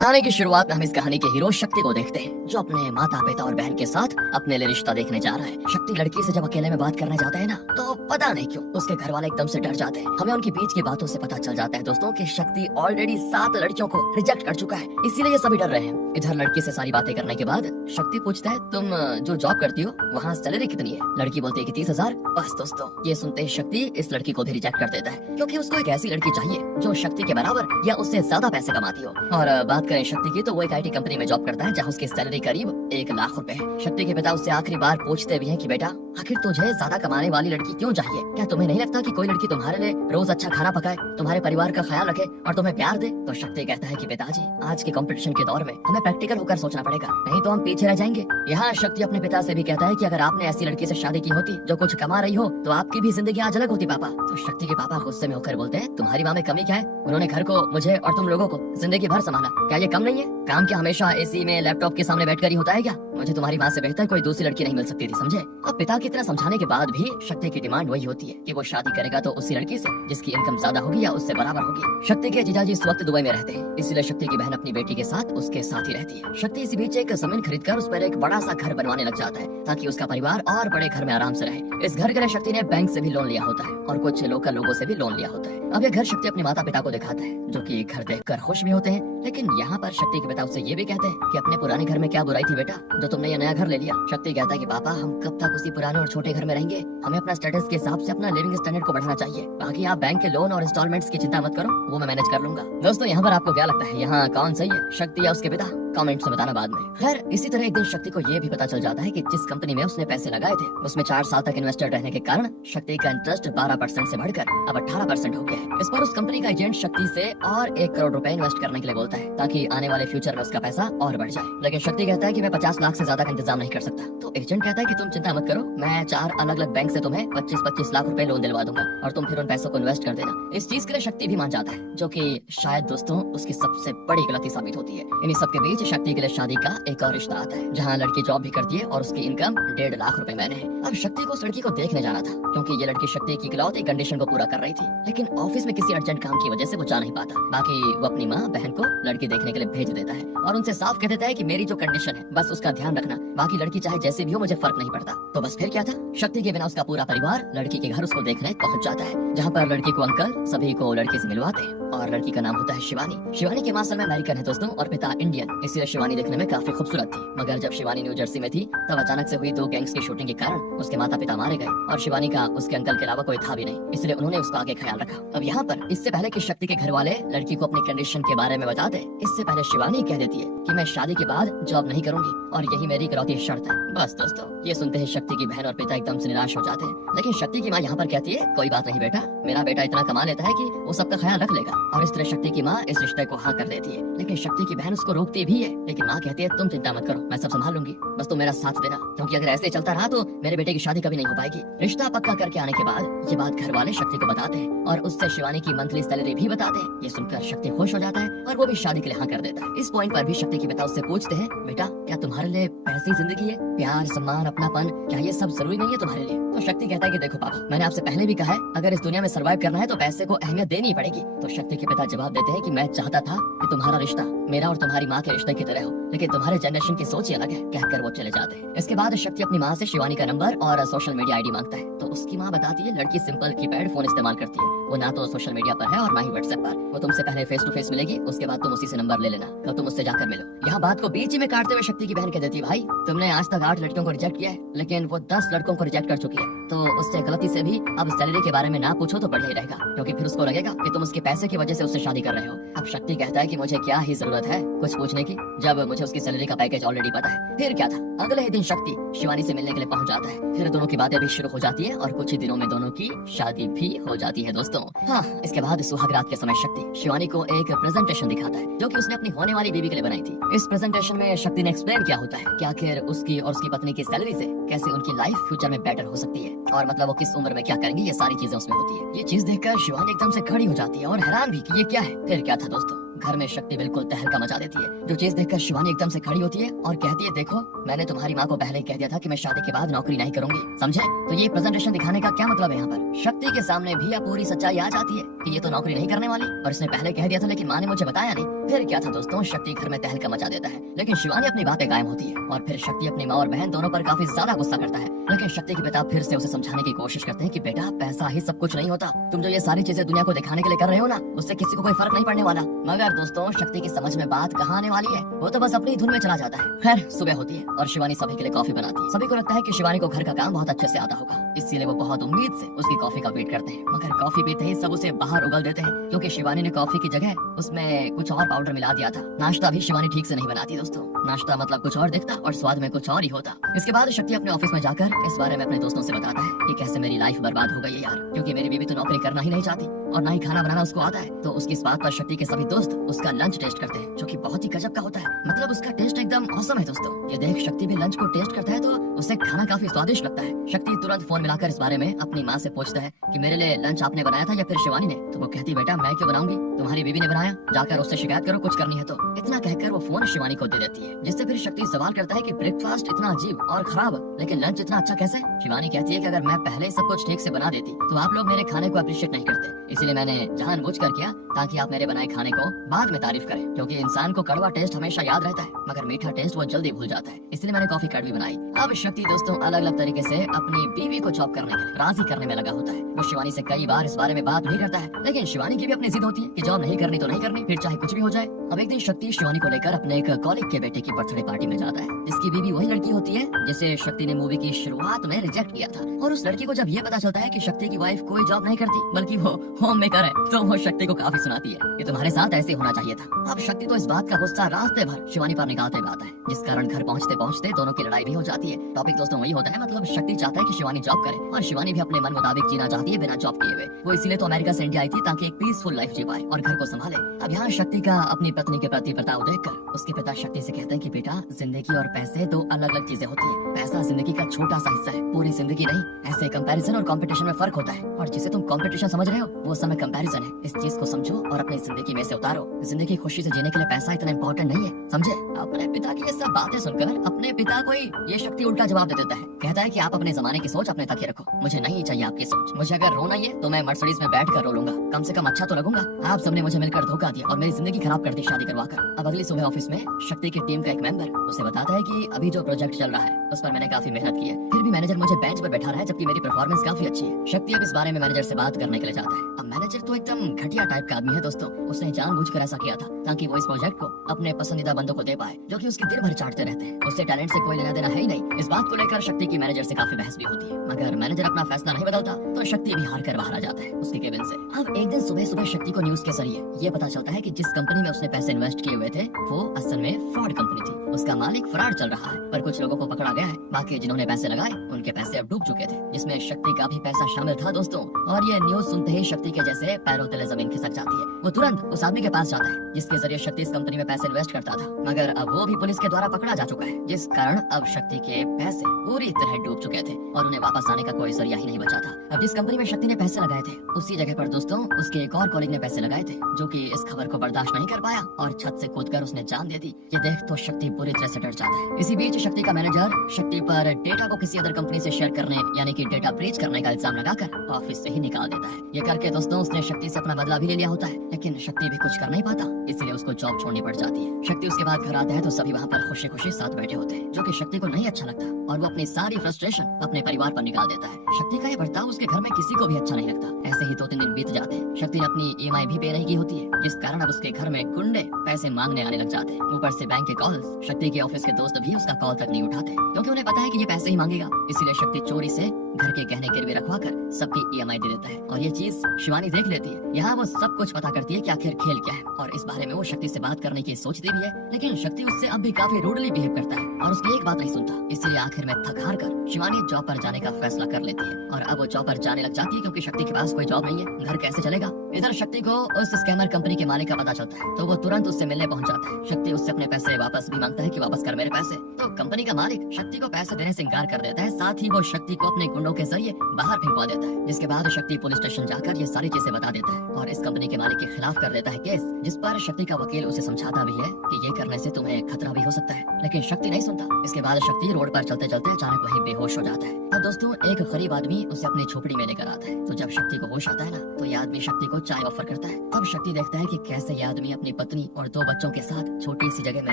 कहानी की शुरुआत में हम इस कहानी के हीरो शक्ति को देखते हैं, जो अपने माता पिता और बहन के साथ अपने लिए रिश्ता देखने जा रहा है। शक्ति लड़की से जब अकेले में बात करने जाता है ना, तो पता नहीं क्यों उसके घर वाले एकदम से डर जाते हैं। हमें उनके बीच की बातों से पता चल जाता है दोस्तों कि शक्ति ऑलरेडी 7 लड़कियों को रिजेक्ट कर चुका है, इसीलिए ये सभी डर रहे हैं। इधर लड़की से सारी बातें करने के बाद शक्ति पूछता है, तुम जो जॉब करती हो वहाँ सैलरी कितनी है? लड़की बोलती है कि 30,000। बस दोस्तों, ये सुनते ही शक्ति इस लड़की को भी रिजेक्ट कर देता है, क्योंकि उसको एक ऐसी लड़की चाहिए जो शक्ति के बराबर या उससे ज्यादा पैसे कमाती हो। और बात करें शक्ति की, तो वो एक IT कंपनी में जॉब करता है, जहाँ उसकी सैलरी करीब 1 लाख रुपए है। शक्ति के पिता उससे आखिरी बार पूछते भी हैं कि बेटा, आखिर तुझे ज्यादा कमाने वाली लड़की क्यों चाहिए? क्या तुम्हें नहीं लगता कि कोई लड़की तुम्हारे लिए रोज अच्छा खाना पकाए, तुम्हारे परिवार का ख्याल रखे और तुम्हें प्यार दे? तो शक्ति कहता है कि पिताजी, आज के कंपटीशन के दौर में हमें प्रैक्टिकल होकर सोचना पड़ेगा, नहीं तो हम पीछे रह जाएंगे। यहाँ शक्ति अपने पिता से भी कहता है कि अगर आपने ऐसी लड़की से शादी की होती जो कुछ कमा रही हो, तो आपकी भी जिंदगी आज अलग होती पापा। तो शक्ति के पापा गुस्से में होकर बोलते हैं, तुम्हारी माँ में कमी क्या है? उन्होंने घर को, मुझे और तुम लोगों को जिंदगी भर संभाला, क्या ये कम नहीं है? काम क्या हमेशा AC में लैपटॉप के सामने बैठकर ही होता है क्या? मुझे तुम्हारी माँ से बेहतर कोई दूसरी लड़की नहीं मिल सकती थी, समझे? अब पिता की तरह समझाने के बाद भी शक्ति की डिमांड वही होती है कि वो शादी करेगा तो उसी लड़की से जिसकी इनकम ज्यादा होगी या उससे बराबर होगी। शक्ति के जीजाजी इस वक्त दुबई में रहते हैं, इसलिए शक्ति की बहन अपनी बेटी के साथ उसके साथ ही रहती है। शक्ति इसी बीच एक जमीन खरीदकर उस पर एक बड़ा सा घर बनवाने लग जाता है, ताकि उसका परिवार और बड़े घर में आराम से रहे। इस घर के लिए शक्ति ने बैंक से भी लोन लिया होता है और कुछ लोकल लोगों से भी लोन लिया होता है। अब ये घर शक्ति अपने माता पिता को दिखाता है, जो कि घर देखकर खुश भी होते हैं, लेकिन यहाँ पर शक्ति के पिता उससे ये भी कहते हैं कि अपने पुराने घर में क्या बुराई थी बेटा, जो तुमने ये नया घर ले लिया। शक्ति कहता है कि पापा, हम कब तक उसी पुराने और छोटे घर में रहेंगे? हमें अपना स्टेटस के हिसाब से अपना लिविंग स्टैंडर्ड को बढ़ाना चाहिए। बाकी आप बैंक के लोन और इंस्टॉलमेंट्स की चिंता मत करो, वो मैं मैनेज कर लूंगा। दोस्तों, यहाँ पर आपको क्या लगता है, यहाँ कौन सही है, शक्ति या उसके पिता? कमेंट में बताना बाद में। खैर, इसी तरह एक दिन शक्ति को ये भी पता चल जाता है कि जिस कंपनी में उसने पैसे लगाए थे, उसमें 4 साल तक इन्वेस्टर रहने के कारण शक्ति का इंटरेस्ट 12% से बढ़कर अब 18% हो गया है। इस पर उस कंपनी का एजेंट शक्ति से और 1 करोड़ रुपए इन्वेस्ट करने के लिए बोलता है, ताकि आने वाले फ्यूचर में उसका पैसा और बढ़ जाए। लेकिन शक्ति कहता है कि मैं 50 लाख से ज्यादा का इंतजाम नहीं कर सकता। तो एजेंट कहता है कि तुम चिंता मत करो, मैं 4 अलग अलग बैंक से तुम्हें 25-25 लाख रुपए लोन दिलवा दूंगा और तुम फिर उन पैसों को इन्वेस्ट कर देना। इस चीज के लिए शक्ति भी मान जाता है, जो कि शायद दोस्तों उसकी सबसे बड़ी गलती साबित होती है। इन्हीं सबके बीच शक्ति के लिए शादी का एक और रिश्ता आता है, जहाँ लड़की जॉब भी करती है और उसकी इनकम 1.5 लाख रुपए महीने है। अब शक्ति को उस लड़की को देखने जाना था, क्योंकि ये लड़की शक्ति की इकलौती कंडीशन को पूरा कर रही थी, लेकिन ऑफिस में किसी अर्जेंट काम की वजह से वो जा नहीं पाता। बाकी वो अपनी माँ बहन को लड़की देखने के लिए भेज देता है और उनसे साफ कह देता है कि मेरी जो कंडीशन है बस उसका ध्यान रखना, बाकी लड़की चाहे जैसे भी हो मुझे फर्क नहीं पड़ता। तो बस फिर क्या था, शक्ति के बिना उसका पूरा परिवार लड़की के घर उसको देखने पहुंच जाता है, जहाँ पर लड़की को अंकल सभी को लड़की से मिलवाते हैं और लड़की का नाम होता है शिवानी। शिवानी की माँ असल में अमेरिकन है दोस्तों और पिता इंडियन, इसलिए शिवानी देखने में काफी खूबसूरत थी। मगर जब शिवानी न्यू जर्सी में थी, तब अचानक से हुई 2 गैंग्स की शूटिंग के कारण उसके माता पिता मारे गए और शिवानी का उसके अंकल के अलावा कोई था भी नहीं, इसलिए उन्होंने उसका आगे ख्याल रखा। अब यहाँ पर इससे पहले कि शक्ति के घर वाले लड़की को अपनी कंडीशन के बारे में बता दे, इससे पहले शिवानी कह देती है कि मैं शादी के बाद जॉब नहीं करूंगी और यही मेरी इकलौती शर्त है। बस दोस्तों, ये सुनते ही शक्ति की बहन और पिता एकदम से निराश हो जाते हैं, लेकिन शक्ति की माँ यहाँ पर कहती है, कोई बात नहीं बेटा, मेरा बेटा इतना कमा लेता है कि वो सबका ख्याल रख लेगा। और इस तरह शक्ति की माँ इस रिश्ते को हाँ कर देती है, लेकिन शक्ति की बहन उसको रोकती भी है, लेकिन माँ कहती है, तुम चिंता मत करो, मैं सब संभाल लूंगी, बस तुम मेरा साथ देना, क्योंकि अगर ऐसे चलता रहा तो मेरे बेटे की शादी कभी नहीं हो पाएगी। रिश्ता पक्का करके आने के बाद ये बात घर वाले शक्ति को बताते हैं और उससे शिवानी की मंथली सैलरी भी बताते हैं। ये सुनकर शक्ति खुश हो जाता है और वो भी शादी के लिए हाँ कर देता है। इस पॉइंट पर भी शक्ति के पिता उससे पूछते हैं, बेटा, क्या तुम्हारे लिए पैसे जिंदगी है? प्यार, सम्मान, अपनापन, क्या ये सब जरूरी नहीं है तुम्हारे लिए? तो शक्ति कहता है कि देखो पापा, मैंने आपसे पहले भी कहा है, अगर इस दुनिया में सर्वाइव करना है तो पैसे को अहमियत देनी पड़ेगी। तो शक्ति के पिता जवाब देते हैं कि मैं चाहता था कि तुम्हारा रिश्ता मेरा और तुम्हारी माँ के रिश्ते की तरह हो, लेकिन तुम्हारे जनरेशन की सोच ही अलग है, कहकर वो चले जाते हैं। इसके बाद शक्ति अपनी माँ से शिवानी का नंबर और सोशल मीडिया ID मांगता है, तो उसकी माँ बताती है लड़की सिंपल कीपैड फोन इस्तेमाल करती है, वो ना तो सोशल मीडिया पर है और ना ही व्हाट्सएप पर। वो तुमसे पहले फेस टू फेस मिलेगी, उसके बाद तुम उसी से नंबर ले लेना, तो तुम उससे जाकर मिलो। यहाँ बात को बीच में काटते हुए शक्ति की बहन कह देती है, भाई तुमने आज तक 8 लड़कियों को रिजेक्ट किया है, लेकिन वो 10 लड़कों को रिजेक्ट कर चुकी है, तो उससे गलती से भी अब सैलरी के बारे में ना पूछो तो बढ़िया ही रहेगा, क्योंकि फिर उसको लगेगा कि तुम उसके पैसे की वजह से उससे शादी कर रहे हो। अब शक्ति कहता है कि मुझे क्या ही जरूरत है कुछ पूछने की, जब मुझे उसकी सैलरी का पैकेज ऑलरेडी पता है। फिर क्या था, अगले ही दिन शक्ति शिवानी से मिलने के लिए पहुंच जाता है, फिर दोनों की बातें भी शुरू हो जाती है और कुछ ही दिनों में दोनों की शादी भी हो जाती है दोस्तों। हाँ, इसके बाद सुहाग रात के समय शक्ति शिवानी को एक प्रेजेंटेशन दिखाता है, जो कि उसने अपनी होने वाली बीवी के लिए बनाई थी। इस प्रेजेंटेशन में शक्ति ने एक्सप्लेन किया होता है कि आखिर उसकी और उसकी पत्नी की सैलरी से कैसे उनकी लाइफ फ्यूचर में बेटर हो सकती है, और मतलब वो किस उम्र में क्या करेंगे, ये सारी चीजें उसमें होती है। ये चीज देखकर शिवानी एकदम से खड़ी हो जाती है और हैरान भी कि ये क्या है। फिर क्या था दोस्तों, घर में शक्ति बिल्कुल तहलका मचा देती है, जो चीज देखकर शिवानी एकदम से खड़ी होती है और कहती है, देखो मैंने तुम्हारी माँ को पहले ही कह दिया था कि मैं शादी के बाद नौकरी नहीं करूंगी, समझे? तो ये प्रेजेंटेशन दिखाने का क्या मतलब है? यहाँ पर शक्ति के सामने भी अब पूरी सच्चाई आ जाती है कि ये तो नौकरी नहीं करने वाली, और इसने पहले कह दिया था लेकिन माँ ने मुझे बताया नहीं। फिर क्या था दोस्तों, शक्ति घर में तहलका मचा देता है, लेकिन शिवानी अपनी बातें कायम होती है और फिर शक्ति अपनी माँ और बहन दोनों पर काफी ज्यादा गुस्सा करता है। लेकिन शक्ति के पिता फिर से उसे समझाने की कोशिश करते हैं कि बेटा पैसा ही सब कुछ नहीं होता, तुम जो ये सारी चीजें दुनिया को दिखाने के लिए कर रहे हो ना, उससे किसी को कोई फर्क नहीं पड़ने वाला। मगर दोस्तों शक्ति की समझ में बात कहाँ आने वाली है, वो तो बस अपनी धुन में चला जाता है। खैर सुबह होती है और शिवानी सभी के लिए कॉफी बनाती है। सभी को लगता है कि शिवानी को घर का काम बहुत अच्छे से आता होगा, इसीलिए वो बहुत उम्मीद से उसकी कॉफी का वेट करते हैं। मगर कॉफी पीते ही सब उसे बाहर उगल देते हैं, क्योंकि शिवानी ने कॉफी की जगह उसमें कुछ और पाउडर मिला दिया था। नाश्ता भी शिवानी ठीक से नहीं बनाती दोस्तों, नाश्ता मतलब कुछ और दिखता और स्वाद में कुछ और ही होता। इसके बाद शक्ति अपने ऑफिस में जाकर इस बारे में अपने दोस्तों से बताता है कि कैसे मेरी लाइफ बर्बाद हो गई है यार, क्योंकि मेरी बीवी तो नौकरी करना ही नहीं चाहती और ना ही खाना बनाना उसको आता है। तो उसकी इस बात पर शक्ति के सभी दोस्त उसका लंच टेस्ट करते हैं, जो कि बहुत ही गजब का होता है। मतलब उसका टेस्ट एकदम औसम है दोस्तों। ये देख शक्ति भी लंच को टेस्ट करता है तो उसे खाना काफी स्वादिष्ट लगता है। शक्ति तुरंत फोन मिलाकर इस बारे में अपनी माँ से पूछता है कि मेरे लिए लंच आपने बनाया था या फिर शिवानी ने। तो वो कहती बेटा मैं क्यों बनाऊंगी, तुम्हारी बीवी ने बनाया, जाकर उससे शिकायत करो कुछ करनी है तो। इतना कहकर वो फोन शिवानी को दे देती है, जिससे फिर शक्ति सवाल करता है कि ब्रेकफास्ट इतना अजीब और खराब लेकिन लंच इतना अच्छा कैसे। शिवानी कहती है कि अगर मैं पहले सब कुछ ठीक से बना देती तो आप लोग मेरे खाने को अप्रिशिएट नहीं करते, इसीलिए मैंने जानबूझकर किया ताकि आप मेरे बनाए खाने को बाद में तारीफ करें, क्योंकि इंसान को कड़वा टेस्ट हमेशा याद रहता है मगर मीठा टेस्ट वो जल्दी भूल जाता है, इसलिए मैंने कॉफी कड़वी बनाई। अब शक्ति दोस्तों अलग अलग तरीके से अपनी बीवी को जॉब करने के लिए राजी करने में लगा होता है। वो शिवानी से कई बार इस बारे में बात भी करता है, लेकिन शिवानी की भी अपनी जिद होती है कि जॉब नहीं करनी तो नहीं करनी, फिर चाहे कुछ भी हो जाए। अब एक दिन शक्ति शिवानी को लेकर अपने एक कॉलेज के बेटे की बर्थडे पार्टी में जाता है, जिसकी बीवी वही लड़की होती है जिसे शक्ति ने मूवी की शुरुआत में रिजेक्ट किया था। और उस लड़की को जब ये पता चलता है कि शक्ति की वाइफ कोई जॉब नहीं करती बल्कि वो होम मेकर है, तो वो शक्ति को काफी सुनाती है कि तुम्हारे साथ ऐसे होना चाहिए था। अब शक्ति तो इस बात का गुस्सा रास्ते भर शिवानी पर निकालते आता है, जिस कारण घर पहुंचते पहुंचते दोनों की लड़ाई भी हो जाती है। टॉपिक दोस्तों वही होता है, मतलब शक्ति चाहता है कि शिवानी जॉब करे और शिवानी भी अपने मन मुताबिक जीना चाहती है बिना जॉब किए हुए। वो इसीलिए तो अमेरिका से इंडिया आई थी ताकि एक पीसफुल लाइफ जी पाए और घर को संभाले। अब यहाँ शक्ति का अपनी पत्नी के प्रति प्रताप देखकर उसके पिता शक्ति से कहते हैं कि बेटा जिंदगी और पैसे दो अलग अलग चीजें होती है, पैसा जिंदगी का छोटा सा हिस्सा है, पूरी जिंदगी नहीं। ऐसे कंपैरिजन और कंपटीशन में फर्क होता है और जिसे तुम कंपटीशन समझ रहे हो वो समय कंपैरिजन है। इस चीज को समझो और अपनी जिंदगी में से उतारो। जिंदगी खुशी से जीने के लिए पैसा इतना इम्पोर्टेंट नहीं है, समझे। अपने पिता की ये सब बातें सुनकर अपने पिता को ये शक्ति उल्टा जवाब दे देता है, कहता है कि आप अपने जमाने की सोच अपने तक ही रखो, मुझे नहीं चाहिए आपकी सोच। मुझे अगर रोना ही है तो मैं मर्सिडीज में बैठ कर रो लूंगा, कम से कम अच्छा तो लगूंगा। आप सबने मुझे मिलकर धोखा दिया और मेरी जिंदगी खराब कर दी शादी करवाकर। अब अगली सुबह ऑफिस में शक्ति की टीम का एक मेंबर उसे बताता है कि अभी जो प्रोजेक्ट चल रहा है उस पर मैंने काफी मेहनत की है, फिर भी मैनेजर मुझे बेंच पर बैठा रहा है जबकि मेरी परफॉर्मेंस काफी अच्छी है। शक्ति अब इस बारे में मैनेजर से बात करने के लिए जाता है। अब मैनेजर तो एकदम घटिया टाइप का आदमी है दोस्तों, उसने जानबूझकर ऐसा किया था ताकि वो इस प्रोजेक्ट को अपने पसंदीदा बंदों को दे पाए, जो कि उसकी दिन भर चाटते रहते हैं। उससे टैलेंट से कोई लेना देना है ही नहीं। इस बात को लेकर शक्ति की मैनेजर से काफी बहस भी होती है, मगर मैनेजर अपना फैसला नहीं बदलता तो शक्ति भी हार कर बाहर आ जाता है उसके केबिन से। अब एक दिन सुबह सुबह शक्ति को न्यूज के जरिए ये पता चलता है कि जिस कंपनी में उसने पैसे इन्वेस्ट किए हुए थे वो असल में फ्रॉड कंपनी थी, उसका मालिक फ्रॉड चल रहा है। पर कुछ लोगों को पकड़ा गया है, बाकी जिन्होंने पैसे लगाए उनके पैसे अब डूब चुके थे, जिसमें शक्ति का भी पैसा शामिल था दोस्तों। और ये न्यूज सुनते ही शक्ति के जैसे पैरों तले जमीन खिसक जाती है। वो तुरंत उस आदमी के पास जाता है जिसके जरिए शक्ति इस कंपनी में पैसे इन्वेस्ट करता था, मगर अब वो भी पुलिस के द्वारा पकड़ा जा चुका है, जिस कारण अब शक्ति के पैसे पूरी तरह डूब चुके थे और उन्हें वापस आने का कोई जरिया ही नहीं बचा था। अब जिस कंपनी में शक्ति ने पैसे लगाए थे उसी जगह पर दोस्तों उसके एक और कॉलीग ने पैसे लगाए थे, जो कि इस खबर को बर्दाश्त नहीं कर पाया और छत से कूदकर उसने जान दे दी। ये देख तो शक्ति पूरी तरह से डर जाता है। इसी बीच शक्ति का मैनेजर शक्ति पर डेटा को किसी अदर कंपनी से शेयर करने यानी कि डेटा ब्रीच करने का इल्जाम लगाकर ऑफिस से ही निकाल देता है। ये करके दोस्तों उसने शक्ति से अपना बदला भी ले लिया होता है, लेकिन शक्ति भी कुछ कर नहीं पाता, इसलिए उसको जॉब छोड़नी पड़ जाती है। शक्ति उसके बाद घर आता है तो सभी वहाँ पर खुशी खुशी साथ बैठे होते हैं, जो कि शक्ति को नहीं अच्छा लगता और वो अपनी सारी फ्रस्ट्रेशन अपने परिवार पर निकाल देता है। शक्ति का ये बर्ताव उसके घर में किसी को भी अच्छा नहीं लगता। ऐसे ही 2-3 दिन बीत जाते हैं। शक्ति ने अपनी EMI भी पे नहीं की होती है, जिस कारण अब उसके घर में गुंडे पैसे मांगने आने लग जाते हैं। ऊपर से बैंक के कॉल्स, शक्ति के ऑफिस के दोस्त भी उसका कॉल तक नहीं उठाते, क्योंकि उन्हें पता है कि ये पैसे ही मांगेगा। इसीलिए शक्ति चोरी से घर के गहने गिरवी रखवा कर सबकी EMI दे देता है और ये चीज शिवानी देख लेती है। यहाँ वो सब कुछ पता करती है कि आखिर खेल क्या है और इस बारे में वो शक्ति से बात करने की सोचती भी है, लेकिन शक्ति उससे अब भी काफी रूडली बिहेव करता है और उसकी एक बात नहीं सुनता। इसलिए आखिर में थक हार कर शिवानी जॉब पर जाने का फैसला कर लेती है और अब वो जॉब पर जाने लग जाती है, क्योंकि शक्ति के पास कोई जॉब नहीं है, घर कैसे चलेगा। इधर शक्ति को उस स्कैमर कंपनी के मालिक का पता चलता है तो वो तुरंत उससे मिलने पहुंच जाता है। शक्ति उससे अपने पैसे वापस भी मांगता है कि वापस कर मेरे पैसे, तो कंपनी का मालिक शक्ति को पैसे देने से इनकार कर देता है। साथ ही वो शक्ति को अपने गुंडों के जरिए बाहर भिजवा देता है, जिसके बाद शक्ति पुलिस स्टेशन जाकर ये सारी चीजें बता देता है और इस कंपनी के मालिक के खिलाफ कर देता है केस, जिस पर शक्ति का वकील उसे समझाता भी है कि ये करने से तुम्हें खतरा भी हो सकता है, लेकिन शक्ति नहीं सुनता। इसके बाद शक्ति रोड पर चलते चलते अचानक वहीं बेहोश हो जाता है। अब दोस्तों एक गरीब आदमी उसे अपनी झोपड़ी में लेकर आता है, तो जब शक्ति को होश आता है ना तो ये आदमी शक्ति को चाय ऑफर करता है। तब शक्ति देखता है कि कैसे ये आदमी अपनी पत्नी और 2 बच्चों के साथ छोटी सी जगह में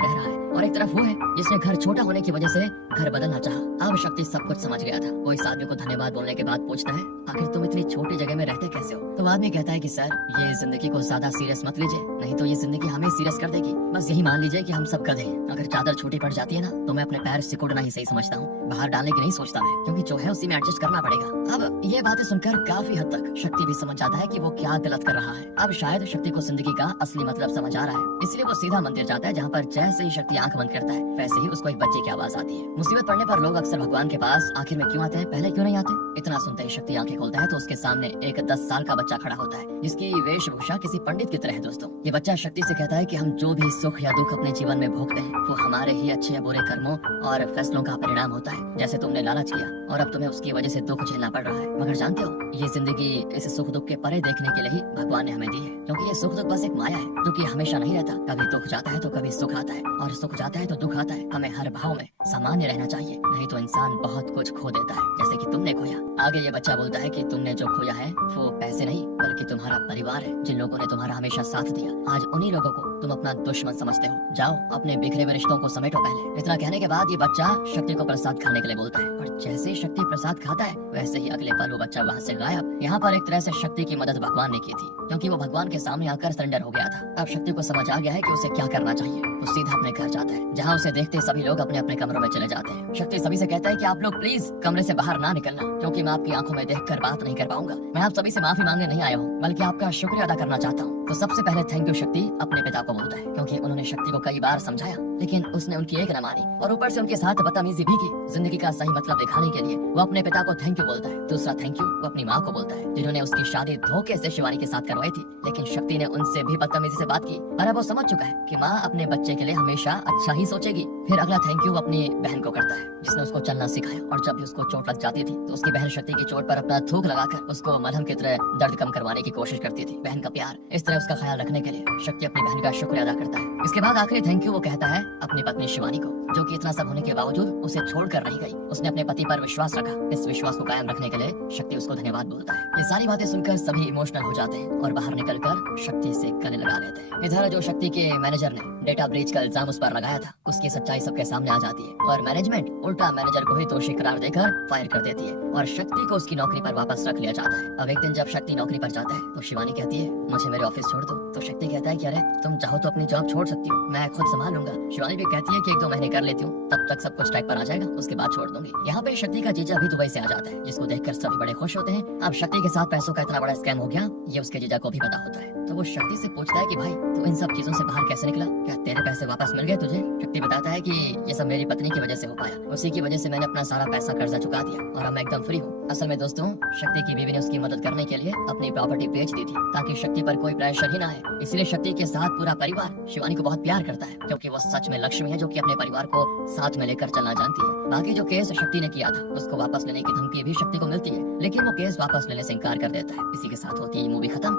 रह रहा है, और एक तरफ वो है जिसने घर छोटा होने की वजह से घर बदलना चाहा। अब शक्ति सब कुछ समझ गया था। वो इस आदमी को धन्यवाद बोलने के बाद पूछता है, आखिर तुम इतनी छोटी जगह में रहते कैसे हो? तो आदमी कहता है कि सर, ये जिंदगी को ज्यादा सीरियस मत लीजिए, नहीं तो ये जिंदगी हमें सीरियस कर देगी। बस यही मान लीजिए कि हम सब गधे हैं। अगर चादर छोटी पड़ जाती है ना, तो मैं अपने पैर सिकुड़ना ही सही समझता हूँ, बाहर डालने की नहीं सोचता मैं, क्योंकि जो है उसी में एडजस्ट करना पड़ेगा। अब ये बातें सुनकर काफी हद तक शक्ति भी समझ जाता है कि वो क्या गलत कर रहा है। अब शायद शक्ति को जिंदगी का असली मतलब समझ आ रहा है, इसलिए वो सीधा मंदिर जाता है, जहाँ पर जैसे ही शक्ति आंख बंद करता है वैसे ही उसको एक बच्चे की आवाज आती है। मुसीबत पड़ने पर लोग अक्सर भगवान के पास आखिर में क्यों आते हैं, पहले क्यों नहीं आते? इतना सुनते ही शक्ति आंखें खोलता है तो उसके सामने एक 10 साल का बच्चा खड़ा होता है, जिसकी वेशभूषा किसी पंडित की तरह है। दोस्तों, ये बच्चा शक्ति से कहता है कि हम जो भी सुख या दुख अपने जीवन में भोगते हैं, वो हमारे ही अच्छे या बुरे कर्मों और फैसलों का परिणाम होता है। जैसे तुमने लालच किया और अब तुम्हें उसकी वजह से दुख झेलना पड़ रहा है, मगर जानते हो, ये जिंदगी इस सुख दुख के परे देखने के लिए ही भगवान ने हमें दी है, क्योंकि ये सुख दुख बस एक माया है जो कि हमेशा नहीं रहता। कभी दुख जाता है तो कभी सुख आता है, और सुख जाता है तो दुख आता है। हमें हर भाव में सामान्य रहना चाहिए, नहीं तो इंसान बहुत कुछ खो देता है, जैसे कि तुमने खोया। आगे ये बच्चा बोलता है कि तुमने जो खोया है वो पैसे नहीं, बल्कि तुम्हारा परिवार है। जिन लोगों ने तुम्हारा हमेशा साथ दिया, आज उन्हीं लोगों को तुम अपना दुश्मन समझते हो। जाओ, अपने बिखरे हुए रिश्तों को समेटो पहले। इतना कहने के बाद ये बच्चा शक्ति को प्रसाद खाने के लिए बोलता है, और जैसे ही शक्ति प्रसाद खाता है वैसे ही अगले पल वो बच्चा वहाँ से गायब। यहाँ पर एक तरह से शक्ति की मदद भगवान ने की थी, क्योंकि वो भगवान के सामने आकर सरेंडर हो गया था। अब शक्ति को समझ आ गया है कि उसे क्या करना चाहिए। वो सीधा अपने घर जाता है, जहाँ उसे देखते सभी लोग अपने अपने कमरों में चले जाते हैं। शक्ति सभी से कहता है कि आप लोग प्लीज कमरे से बाहर ना निकलना, क्योंकि मैं आपकी आंखों में देखकर बात नहीं कर पाऊंगा। मैं आप सभी से माफी मांगने नहीं आया हूँ, बल्कि आपका शुक्रिया अदा करना चाहता हूँ। तो सबसे पहले थैंक यू शक्ति अपने पिता को बोलता है, क्योंकि उन्होंने शक्ति को कई बार समझाया, लेकिन उसने उनकी एक न मानी, और ऊपर से उनके साथ बदतमीजी भी की। जिंदगी का सही मतलब दिखाने के लिए वो अपने पिता को थैंक यू बोलता है। दूसरा थैंक यू वो अपनी माँ को बोलता है, जिन्होंने उसकी शादी धोखे से शिवानी के साथ करवाई थी, लेकिन शक्ति ने उनसे भी बदतमीजी से बात की। पर अब वो समझ चुका है कि माँ अपने बच्चे के लिए हमेशा अच्छा ही सोचेगी। फिर अगला थैंक यू अपनी बहन को करता है, जिसने उसको चलना सिखाया, और जब भी उसको चोट लग जाती थी तो उसकी बहन शक्ति की चोट पर अपना थूक लगाकर उसको मलहम की तरह दर्द कम करवाने की कोशिश करती थी। बहन का प्यार, इस तरह उसका ख्याल रखने के लिए शक्ति अपनी बहन का शुक्रिया अदा करता है। इसके बाद आखिरी थैंक यू वो कहता है अपनी पत्नी शिवानी को, जो कि इतना सब होने के बावजूद उसे छोड़कर नहीं गई। उसने अपने पति पर विश्वास रखा। इस विश्वास को कायम रखने के लिए शक्ति उसको धन्यवाद बोलता है। ये सारी बातें सुनकर सभी इमोशनल हो जाते हैं और बाहर निकलकर शक्ति से गले लगा लेते हैं। इधर जो शक्ति के मैनेजर ने डेटा ब्रीच का इल्जाम उस पर लगाया था, उसकी सच्चाई सबके सामने आ जाती है, और मैनेजमेंट उल्टा मैनेजर को ही दोषी करार देकर फायर कर देती है, और शक्ति को उसकी नौकरी पर वापस रख लिया जाता है। अब एक दिन जब शक्ति नौकरी पर जाता है तो शिवानी कहती है, मुझे मेरे ऑफिस छोड़ दो। तो शक्ति कहता है कि अरे तुम चाहो तो अपनी जॉब छोड़ सकती हो, मैं खुद संभाल लूंगा। शिवानी भी कहती है कि 1-2 महीने कर लेती हूँ, तब तक सब कुछ ट्रैक पर आ जाएगा, उसके बाद छोड़ दूंगी। यहाँ पे शक्ति का जीजा भी दुबई से आ जाता है, जिसको देखकर सभी बड़े खुश होते हैं। अब शक्ति के साथ पैसों का इतना बड़ा स्कैम हो गया, ये उसके जीजा को भी पता होता है। तो वो शक्ति से पूछता है कि भाई तू इन सब चीजों से बाहर कैसे निकला, क्या तेरे पैसे वापस मिल गए तुझे? शक्ति बताता है कि ये सब मेरी पत्नी की वजह से हो पाया, उसी की वजह से मैंने अपना सारा पैसा कर्जा चुका दिया, और अब मैं एकदम फ्री हूँ। असल में दोस्तों, शक्ति की बीवी ने उसकी मदद करने के लिए अपनी प्रॉपर्टी बेच दी थी, ताकि शक्ति पर कोई प्रेशर ही ना आए। इसलिए शक्ति के साथ पूरा परिवार शिवानी को बहुत प्यार करता है, क्योंकि वो सच में लक्ष्मी है, जो कि अपने परिवार को साथ में लेकर चलना जानती है। बाकी जो केस शक्ति ने किया था, उसको वापस लेने की धमकी भी शक्ति को मिलती है, लेकिन वो केस वापस लेने से इनकार कर देता है। इसी के साथ होती है मूवी खत्म।